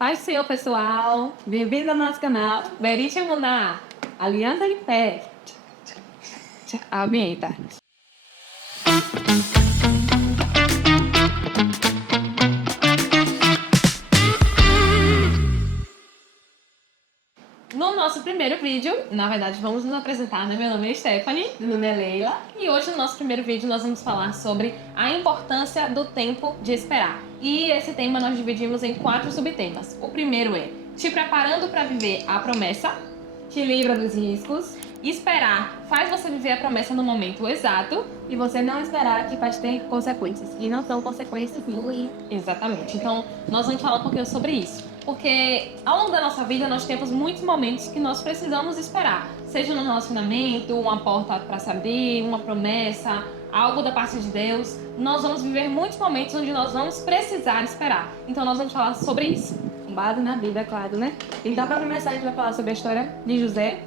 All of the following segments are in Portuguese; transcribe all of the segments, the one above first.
Paz do Senhor, pessoal. Bem-vindo ao nosso canal. Berit Emuná, Aliança de Fé. Amém, tá? No nosso primeiro vídeo, na verdade, vamos nos apresentar, né? Meu nome é Stephanie. Meu nome é Leila. E hoje, no nosso primeiro vídeo, nós vamos falar sobre a importância do tempo de esperar. E esse tema nós dividimos em 4 subtemas. O primeiro é te preparando para viver a promessa, Te livra dos riscos. esperar faz você viver a promessa no momento exato. E você não esperar que faz ter consequências. E não são consequências ruins. Exatamente. Então, nós vamos falar um pouquinho sobre isso. Porque ao longo da nossa vida nós temos muitos momentos que nós precisamos esperar. Seja no relacionamento, uma porta para se abrir, uma promessa, algo da parte de Deus. Nós vamos viver muitos momentos onde nós vamos precisar esperar. Então nós vamos falar sobre isso. Com base na Bíblia, claro, né? Então, para começar, a gente vai falar sobre a história de José.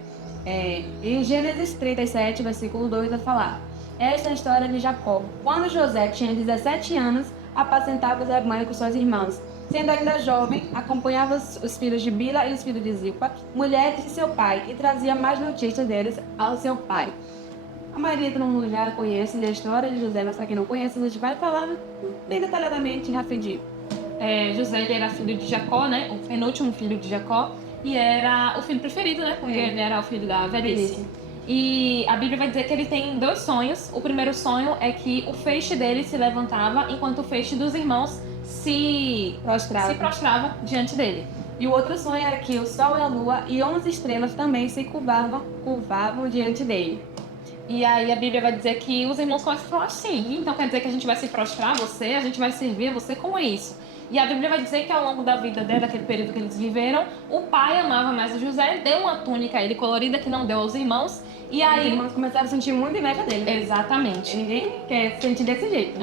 Em Gênesis 37, versículo 2, vai falar: esta é a história de Jacó. Quando José tinha 17 anos, apacentava os rebanhos com suas irmãs. Sendo ainda jovem, acompanhava os filhos de Bila e os filhos de Zilpa, mulheres de seu pai, e trazia mais notícias deles ao seu pai. A maioria do mundo já conhece a história de José, mas para quem não conhece, a gente vai falar bem detalhadamente, rapidinho. José ele era filho de Jacó, né? O penúltimo filho de Jacó. E era o filho preferido, né? Porque ele era o filho da velhice. E a Bíblia vai dizer que ele tem 2 sonhos. O primeiro sonho é que o feixe dele se levantava enquanto o feixe dos irmãos se prostrava diante dele. E o outro sonho era que o sol e a lua e 11 estrelas também se curvavam diante dele. E aí a Bíblia vai dizer que os irmãos começam a falar assim, então quer dizer que a gente vai se prostrar a você, a gente vai servir a você, como é isso? E a Bíblia vai dizer que ao longo da vida dele, daquele período que eles viveram, o pai amava mais o José, deu uma túnica a ele colorida que não deu aos irmãos. E aí os irmãos começaram a sentir muita inveja dele. Exatamente. Ninguém quer sentir desse jeito.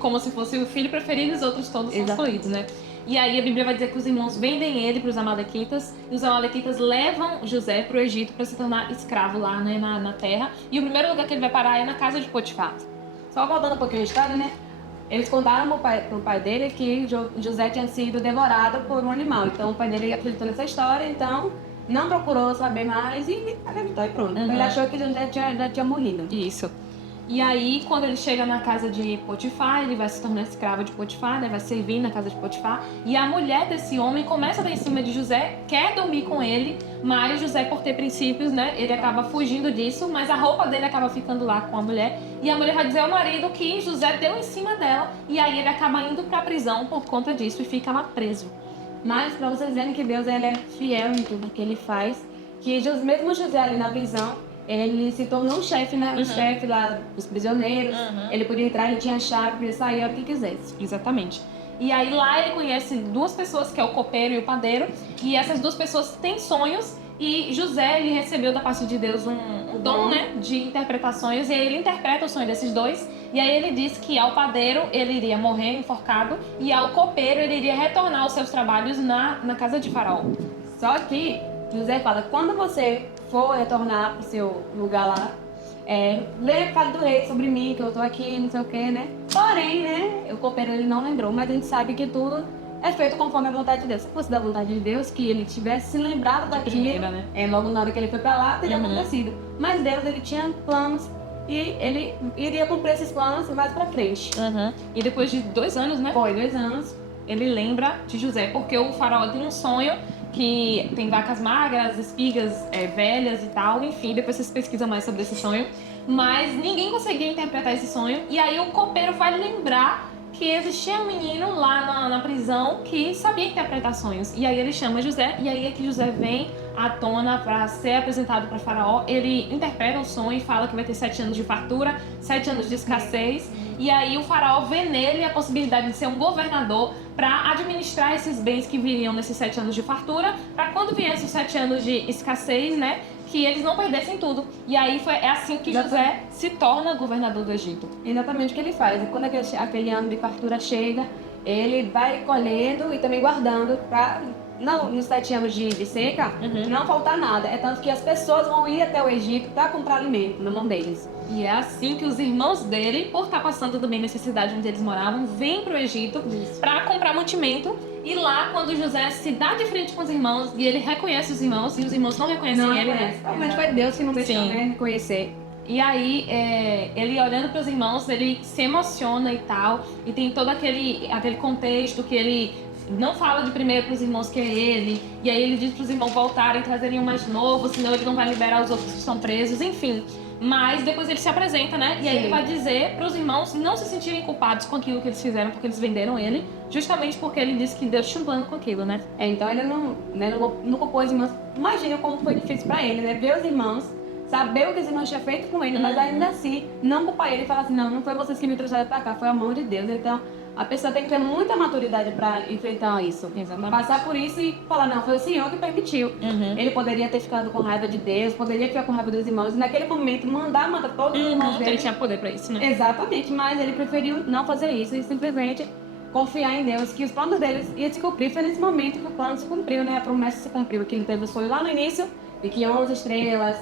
Como se fosse o filho preferido e os outros todos são excluídos, né? E aí a Bíblia vai dizer que os irmãos vendem ele para os amalequitas, e os amalequitas levam José para o Egito para se tornar escravo lá, né, na terra. E o primeiro lugar que ele vai parar é na casa de Potifar. Só voltando um pouquinho a história, né? Eles contaram pro pai dele que José tinha sido devorado por um animal. Então o pai dele acreditou nessa história, então não procurou saber mais e acreditou e pronto. Ele achou que José já tinha morrido. Isso. E aí, quando ele chega na casa de Potifar, ele vai se tornar escravo de Potifar, né? Vai servir na casa de Potifar. E a mulher desse homem começa a dar em cima de José, quer dormir com ele, mas José, por ter princípios, né? Ele acaba fugindo disso, mas a roupa dele acaba ficando lá com a mulher. E a mulher vai dizer ao marido que José deu em cima dela, e aí ele acaba indo pra prisão por conta disso e fica lá preso. Mas para vocês verem que Deus ele é fiel em tudo que ele faz, que mesmo José ali na prisão, ele se tornou um chefe, né? O chefe lá dos prisioneiros. Ele podia entrar, ele tinha chave, podia sair a hora que quisesse. Exatamente. E aí lá ele conhece 2 pessoas, que é o copeiro e o padeiro. E essas 2 pessoas têm sonhos. E José, ele recebeu da parte de Deus um dom, né? De interpretações. E aí ele interpreta o sonho desses 2. E aí ele diz que ao padeiro ele iria morrer enforcado. E ao copeiro ele iria retornar aos seus trabalhos na casa de Faraó. Só que José fala, quando você for retornar pro seu lugar lá, fale do rei sobre mim, que eu tô aqui, não sei o que, né? Porém, né, o copeiro ele não lembrou, mas a gente sabe que tudo é feito conforme a vontade de Deus. Se fosse da vontade de Deus, que ele tivesse se lembrado daquilo, né? Logo na hora que ele foi pra lá, teria acontecido. Mas Deus, ele tinha planos e ele iria cumprir esses planos mais pra frente. E depois de 2 anos, né? Foi 2 anos. Ele lembra de José, porque o faraó tem um sonho que tem vacas magras, espigas velhas e tal, enfim, depois vocês pesquisam mais sobre esse sonho, mas ninguém conseguia interpretar esse sonho, e aí o copeiro vai lembrar que existia um menino lá na prisão que sabia interpretar sonhos, e aí ele chama José, e aí é que José vem à tona para ser apresentado para Faraó. Ele interpreta o sonho e fala que vai ter 7 anos de fartura, 7 anos de escassez, e aí o Faraó vê nele a possibilidade de ser um governador para administrar esses bens que viriam nesses 7 anos de fartura, para quando viesse os 7 anos de escassez, né, que eles não perdessem tudo. E aí é assim que José se torna governador do Egito. Exatamente o que ele faz. E quando aquele ano de fartura chega, ele vai colhendo e também guardando para nos 7 anos de seca, não faltar nada. É tanto que as pessoas vão ir até o Egito para comprar alimento na mão deles. E é assim que os irmãos dele, por estar passando também necessidade onde eles moravam, vêm para o Egito para comprar mantimento. E lá, quando José se dá de frente com os irmãos, e ele reconhece os irmãos, e os irmãos não reconhecem ele, né? Realmente foi Deus que não deixou, Sim. né, reconhecer. E aí, ele olhando para os irmãos, ele se emociona e tal, e tem todo aquele contexto que ele não fala de primeiro para os irmãos que é ele, e aí ele diz para os irmãos voltarem, trazerem um mais novo, senão ele não vai liberar os outros que estão presos, enfim. Mas depois ele se apresenta, né? E aí ele vai dizer para os irmãos não se sentirem culpados com aquilo que eles fizeram, porque eles venderam ele, justamente porque ele disse que Deus tinha um plano com aquilo, né? Então ele não culpou os irmãos. Imagina como foi difícil pra ele, né? Ver os irmãos, saber o que os irmãos tinham feito com ele, mas ainda assim, não culpar ele e falar assim, não foi vocês que me trouxeram pra cá, foi a mão de Deus. Então, a pessoa tem que ter muita maturidade pra enfrentar isso. Exatamente. Passar por isso e falar, não, foi o Senhor que permitiu. Ele poderia ter ficado com raiva de Deus, poderia ficar com raiva dos irmãos, e naquele momento matar todos os irmãos dele. Ele tinha poder pra isso, né? Exatamente, mas ele preferiu não fazer isso e simplesmente confiar em Deus, que os planos deles iam se cumprir. Foi nesse momento que o plano se cumpriu, né? A promessa se cumpriu, que ele teve o sonho lá no início, e que 11 estrelas,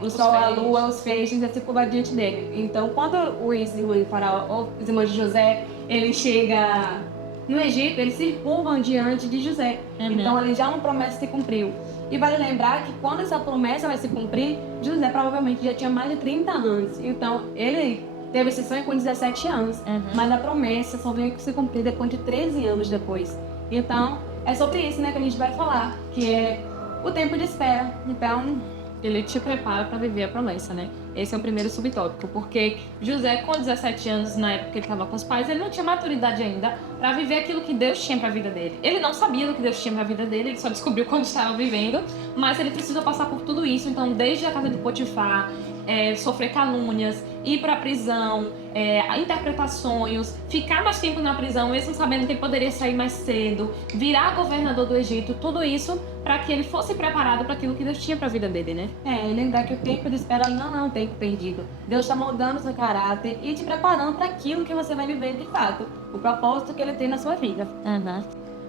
o sol, a lua, os feixes iam circular diante dele. Então, quando os irmãos de Faraó, ou os irmãos de José, ele chega no Egito, eles se curvam diante de José. Então, ele já uma promessa se cumpriu. E vale lembrar que quando essa promessa vai se cumprir, José provavelmente já tinha mais de 30 anos. Então, ele teve esse sonho com 17 anos. Mas a promessa só veio se cumprir depois de 13 anos depois. Então, é sobre isso, né, que a gente vai falar, que é o tempo de espera. Então, ele te prepara para viver a promessa, né? Esse é o primeiro subtópico, porque José, com 17 anos, na época que ele estava com os pais, ele não tinha maturidade ainda para viver aquilo que Deus tinha para a vida dele. Ele não sabia do que Deus tinha para a vida dele, ele só descobriu quando estava vivendo, mas ele precisou passar por tudo isso. Então, desde a casa de Potifar, sofrer calúnias, ir para a prisão, interpretar sonhos, ficar mais tempo na prisão, mesmo sabendo que ele poderia sair mais cedo, virar governador do Egito, tudo isso para que ele fosse preparado para aquilo que Deus tinha para a vida dele, né? E lembrar que o tempo de espera não é um tempo perdido. Deus está moldando o seu caráter e te preparando para aquilo que você vai viver de fato, o propósito que Ele tem na sua vida.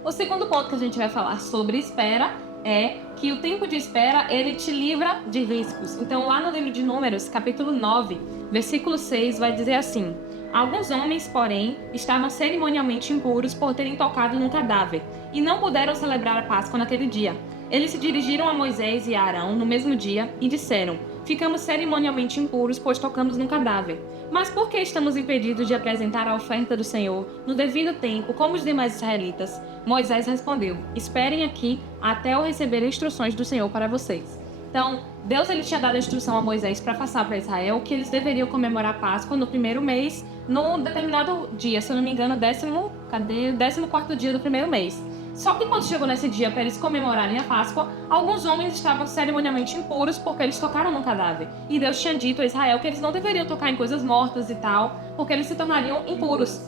O segundo ponto que a gente vai falar sobre espera é que o tempo de espera, ele te livra de riscos. Então, lá no livro de Números, capítulo 9, versículo 6, vai dizer assim: alguns homens, porém, estavam cerimonialmente impuros por terem tocado num cadáver, e não puderam celebrar a Páscoa naquele dia. Eles se dirigiram a Moisés e a Arão no mesmo dia e disseram: ficamos cerimonialmente impuros, pois tocamos num cadáver. Mas por que estamos impedidos de apresentar a oferta do Senhor no devido tempo, como os demais israelitas? Moisés respondeu: esperem aqui até eu receber instruções do Senhor para vocês. Então, Deus ele tinha dado a instrução a Moisés para passar para Israel que eles deveriam comemorar a Páscoa no primeiro mês, num determinado dia, se eu não me engano, 14º dia do primeiro mês. Só que quando chegou nesse dia para eles comemorarem a Páscoa, alguns homens estavam cerimonialmente impuros porque eles tocaram no cadáver. E Deus tinha dito a Israel que eles não deveriam tocar em coisas mortas e tal, porque eles se tornariam impuros.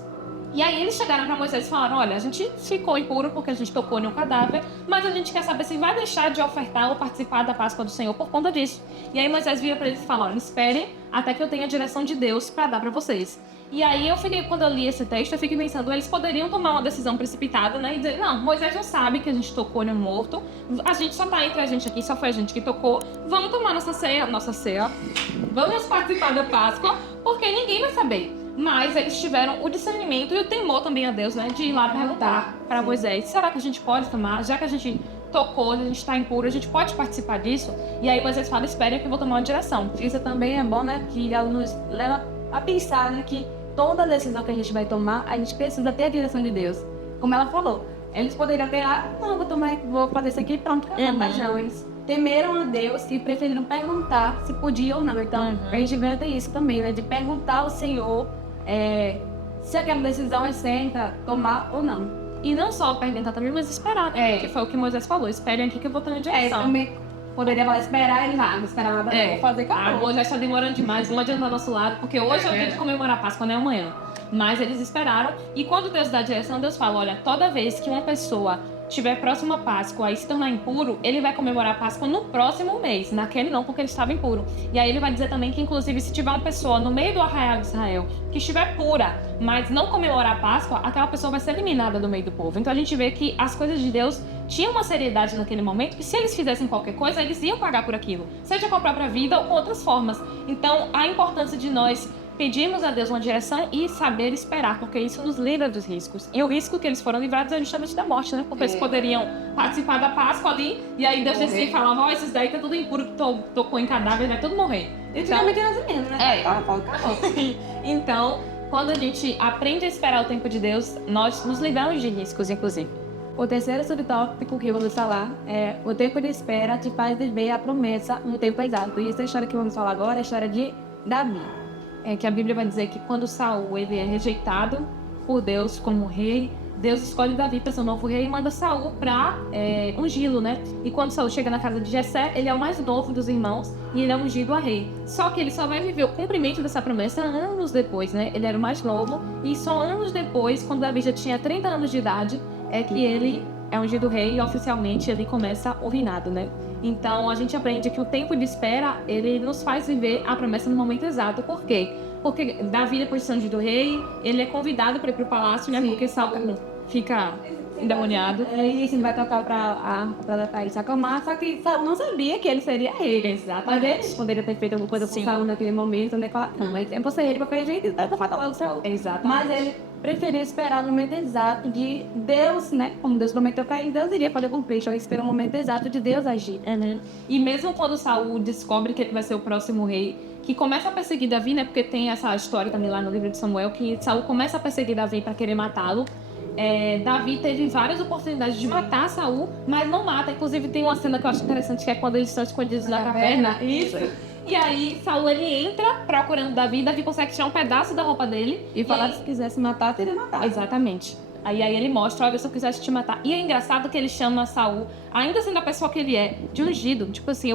E aí eles chegaram para Moisés e falaram: olha, a gente ficou impuro porque a gente tocou em um cadáver, mas a gente quer saber se vai deixar de ofertar ou participar da Páscoa do Senhor por conta disso. E aí Moisés vira para eles e fala: olha, esperem até que eu tenha a direção de Deus para dar para vocês. E aí quando eu li esse texto, eu fiquei pensando, eles poderiam tomar uma decisão precipitada, né? E dizer: não, Moisés não sabe que a gente tocou no morto, a gente só tá entre a gente aqui, só foi a gente que tocou, vamos tomar nossa ceia, vamos participar da Páscoa, porque ninguém vai saber. Mas eles tiveram o discernimento e o temor também a Deus, né? De ir lá perguntar para Moisés: será que a gente pode tomar? Já que a gente tocou, a gente está impuro, a gente pode participar disso? E aí Moisés fala: esperem que eu vou tomar uma direção. Isso também é bom, né? Que ela nos leva a pensar, né? Que toda decisão que a gente vai tomar, a gente precisa ter a direção de Deus. Como ela falou, eles poderiam ter: não, vou fazer isso aqui e pronto, mas não, eles temeram a Deus e preferiram perguntar se podia ou não. Então, a gente vê até isso também, né? De perguntar ao Senhor se aquela decisão é certa, tomar ou não. E não só perguntar também, mas esperar, né? Que foi o que Moisés falou: esperem aqui que eu vou ter uma direção. Também poderia falar: esperar, ele não esperar nada, não, vou fazer acabou. Moisés está demorando demais, vamos adiantar nosso lado, porque hoje é o dia de comemorar a Páscoa, não é amanhã. Mas eles esperaram, e quando Deus dá a direção, Deus fala: olha, toda vez que uma pessoa tiver próximo à Páscoa e se tornar impuro, ele vai comemorar a Páscoa no próximo mês, naquele não, porque ele estava impuro. E aí ele vai dizer também que, inclusive, se tiver uma pessoa no meio do arraial de Israel que estiver pura, mas não comemorar a Páscoa, aquela pessoa vai ser eliminada do meio do povo. Então a gente vê que as coisas de Deus tinham uma seriedade naquele momento, que se eles fizessem qualquer coisa, eles iam pagar por aquilo, seja com a própria vida ou com outras formas. Então a importância de nós pedirmos a Deus uma direção e saber esperar, porque isso nos livra dos riscos. E o risco que eles foram livrados é justamente da morte, né? Porque eles poderiam participar da Páscoa ali, e aí Deus descia e falava, ó, esses daí tá tudo impuro, que tocou em cadáver, vai tudo morrer. E antigamente era assim mesmo, né? Acabou. Então, quando a gente aprende a esperar o tempo de Deus, nós nos livramos de riscos, inclusive. O terceiro subtópico que vamos falar é o tempo de espera te faz viver a promessa no tempo exato. E essa história que vamos falar agora é a história de Davi. É que a Bíblia vai dizer que quando Saul ele é rejeitado por Deus como rei, Deus escolhe Davi para ser o novo rei e manda Saul para ungí-lo, né? E quando Saul chega na casa de Jessé, ele é o mais novo dos irmãos e ele é ungido a rei. Só que ele só vai viver o cumprimento dessa promessa anos depois, né? Ele era o mais novo e só anos depois, quando Davi já tinha 30 anos de idade, é que ele é ungido rei e oficialmente ele começa o reinado, né? Então a gente aprende que o tempo de espera, ele nos faz viver a promessa no momento exato. Por quê? Porque Davi, depois de ser ungido rei, ele é convidado para ir pro palácio, né? Porque Saul fica endemoniado. E isso vai tocar pra Thaís acalmar, só que Saul não sabia que ele seria rei. Exato. Mas ele poderia ter feito alguma coisa com Saul naquele momento, né? Falar, não, mas é você rei pra fazer jeito, vai falar logo Saul. Exato. Mas ele preferiu esperar o momento exato de Deus, né? Como Deus prometeu pra ele, Deus iria poder cumprir. Então ele esperou o momento exato de Deus agir. E mesmo quando Saul descobre que ele vai ser o próximo rei, que começa a perseguir Davi, né? Porque tem essa história também lá no livro de Samuel, que Saul começa a perseguir Davi para querer matá-lo. Davi teve várias oportunidades de matar Saul, mas não mata. Inclusive tem uma cena que eu acho interessante, que é quando eles estão escondidos na caverna. Isso. E aí Saul ele entra procurando Davi, Davi consegue tirar um pedaço da roupa dele E falar que se quisesse matar, teria matado. Exatamente. Aí ele mostra, olha, se eu quisesse te matar. E é engraçado que ele chama Saul, ainda sendo a pessoa que ele é, de ungido. Tipo assim,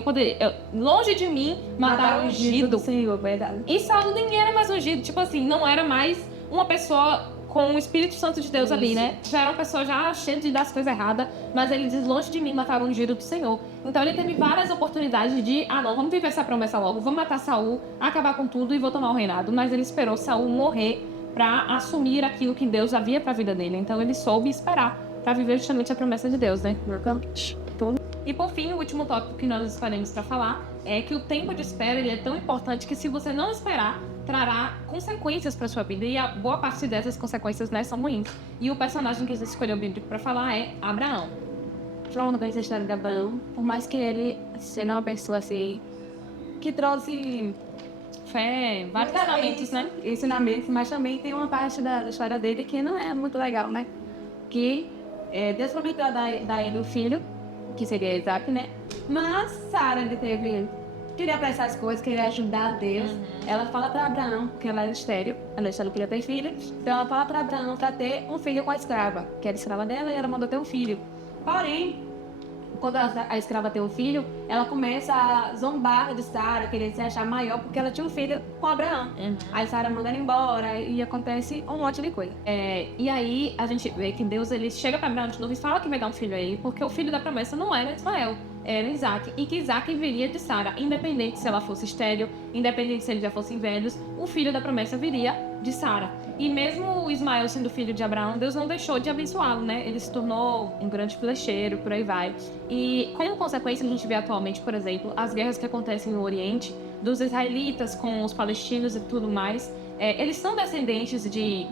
longe de mim matar o ungido. Senhor, verdade. E Saul nem era mais ungido. Tipo assim, não era mais uma pessoa com o Espírito Santo de Deus ali, né? Já era uma pessoa já cheia de dar as coisas erradas. Mas ele diz, longe de mim matar o ungido do Senhor. Então ele teve várias oportunidades de, não, vamos viver essa promessa logo. Vamos matar Saul, acabar com tudo e vou tomar o reinado. Mas ele esperou Saul morrer para assumir aquilo que Deus havia para a vida dele. Então ele soube esperar para viver justamente a promessa de Deus, né? E por fim, o último tópico que nós escolhemos para falar é que o tempo de espera ele é tão importante que se você não esperar, trará consequências para sua vida. E a boa parte dessas consequências, né, são ruins. E o personagem que a gente escolheu bíblico para falar é Abraão. João não conhece a história de Abraão, por mais que ele seja uma pessoa assim que trouxe fé, vários ensinamentos, né? Ensinamentos, mas também tem uma parte da história dele que não é muito legal, né? Que Deus prometeu a dar ele um filho, que seria Isaac, né? Mas Sara, queria apressar as coisas, queria ajudar Deus. Ela fala pra Abraão, porque ela era estéril, ela não queria ter filho, então ela fala pra Abraão pra ter um filho com a escrava, que era escrava dela, e ela mandou ter um filho. Porém, quando a escrava tem um filho, ela começa a zombar de Sara, querer se achar maior, porque ela tinha um filho com Abraão. Aí Sara manda ela embora e acontece um monte de coisa. E aí a gente vê que Deus ele chega para Abraão de novo e fala que vai dar um filho a ele, porque o filho da promessa não era Ismael, era Isaac. E que Isaac viria de Sara, independente se ela fosse estéril, independente se eles já fossem velhos, o filho da promessa viria de Sara. E mesmo o Ismael sendo filho de Abraão, Deus não deixou de abençoá-lo, né? Ele se tornou um grande flecheiro, por aí vai. E como consequência, a gente vê atualmente, por exemplo, as guerras que acontecem no Oriente, dos israelitas com os palestinos e tudo mais. Eles são descendentes de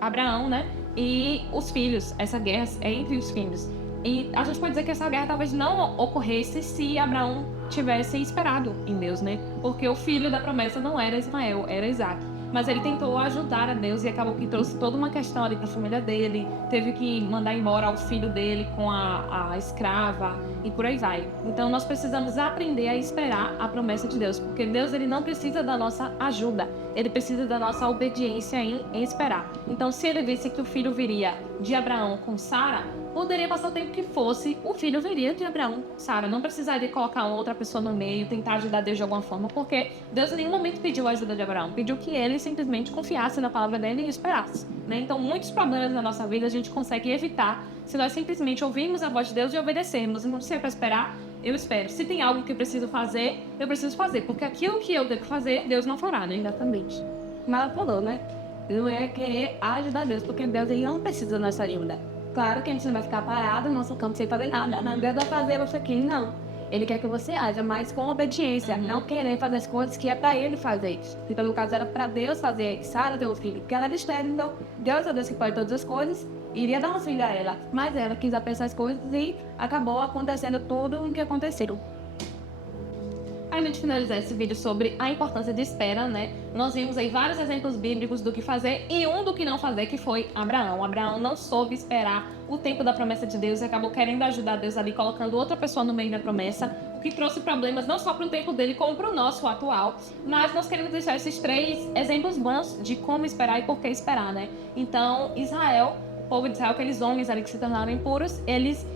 Abraão, né? E os filhos, essa guerra é entre os filhos. E a gente pode dizer que essa guerra talvez não ocorresse se Abraão tivesse esperado em Deus, né? Porque o filho da promessa não era Ismael, era Isaac. Mas ele tentou ajudar a Deus e acabou que trouxe toda uma questão ali para a família dele. Teve que mandar embora o filho dele com a escrava e por aí vai. Então nós precisamos aprender a esperar a promessa de Deus. Porque Deus ele não precisa da nossa ajuda. Ele precisa da nossa obediência em esperar. Então se ele visse que o filho viria de Abraão com Sara, poderia passar o tempo que fosse, o filho viria de Abraão, Sara. Não precisaria colocar outra pessoa no meio, tentar ajudar Deus de alguma forma, porque Deus em nenhum momento pediu a ajuda de Abraão. Pediu que ele simplesmente confiasse na palavra dele e esperasse, né? Então, muitos problemas na nossa vida a gente consegue evitar se nós simplesmente ouvirmos a voz de Deus e obedecermos. Não sei para esperar, eu espero. Se tem algo que eu preciso fazer, eu preciso fazer, porque aquilo que eu devo fazer, Deus não fará, né? Exatamente. Mas ela falou, né? Não é querer ajudar Deus, porque Deus ele não precisa da nossa ajuda. Claro que a gente não vai ficar parado no nosso campo sem fazer nada. Não, Deus vai fazer isso aqui, não. Ele quer que você haja, mas com obediência, não querer fazer as coisas que é para ele fazer. Então, no caso, era para Deus fazer Sara ter um filho, porque ela era estéril, então Deus é Deus que pode todas as coisas, iria dar um filho a ela. Mas ela quis apressar as coisas e acabou acontecendo tudo o que aconteceu. Aí, antes de finalizar esse vídeo sobre a importância de espera, né? Nós vimos aí vários exemplos bíblicos do que fazer e um do que não fazer, que foi Abraão. Abraão não soube esperar o tempo da promessa de Deus e acabou querendo ajudar Deus ali, colocando outra pessoa no meio da promessa, o que trouxe problemas não só para o tempo dele, como para o nosso atual. Mas nós queremos deixar esses 3 exemplos bons de como esperar e por que esperar, né? Então, Israel, o povo de Israel, aqueles homens ali que se tornaram impuros, eles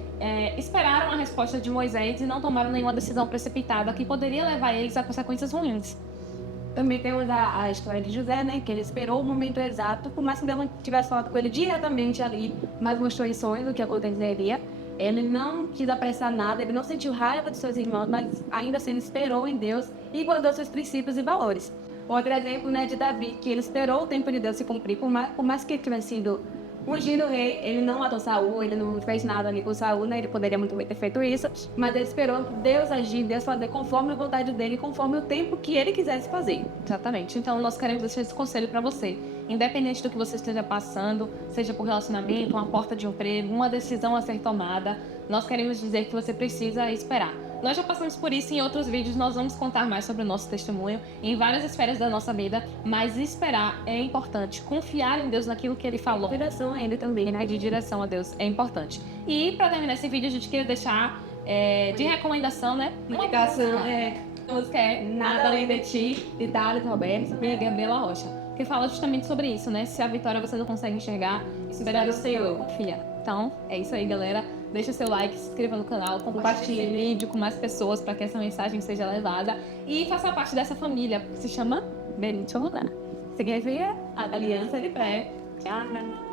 esperaram a resposta de Moisés e não tomaram nenhuma decisão precipitada que poderia levar eles a consequências ruins. Também temos a história de José, né? Que ele esperou o momento exato, por mais que Deus não tivesse falado com ele diretamente ali, mas mostrou em sonhos o que aconteceria. Ele não quis apressar nada, ele não sentiu raiva de seus irmãos, mas ainda assim ele esperou em Deus e guardou seus princípios e valores. Outro exemplo, né, de Davi, que ele esperou o tempo de Deus se cumprir, por mais que ele tivesse sido ungido rei, ele não matou Saul, ele não fez nada ali com Saul, né? Ele poderia muito bem ter feito isso, mas ele esperou Deus agir, Deus fazer conforme a vontade dele, conforme o tempo que ele quisesse fazer. Exatamente. Então, nós queremos deixar esse conselho para você. Independente do que você esteja passando, seja por relacionamento, uma porta de emprego, uma decisão a ser tomada, nós queremos dizer que você precisa esperar. Nós já passamos por isso em outros vídeos, nós vamos contar mais sobre o nosso testemunho em várias esferas da nossa vida, mas esperar é importante, confiar em Deus naquilo que Ele falou. Direção a Ele também, né? De direção a Deus é importante. E para terminar esse vídeo, a gente queria deixar de recomendação, né? Indicação A música é Nada Além de Ti, de Thales Roberto e Gabriela Rocha, que fala justamente sobre isso, né? Se a vitória você não consegue enxergar, esperar o Senhor, confia. Então, é isso aí, galera. Deixa seu like, se inscreva no canal, compartilhe o vídeo com mais pessoas para que essa mensagem seja levada e faça parte dessa família que se chama Benito. Significa Aliança de Fé. Tchau.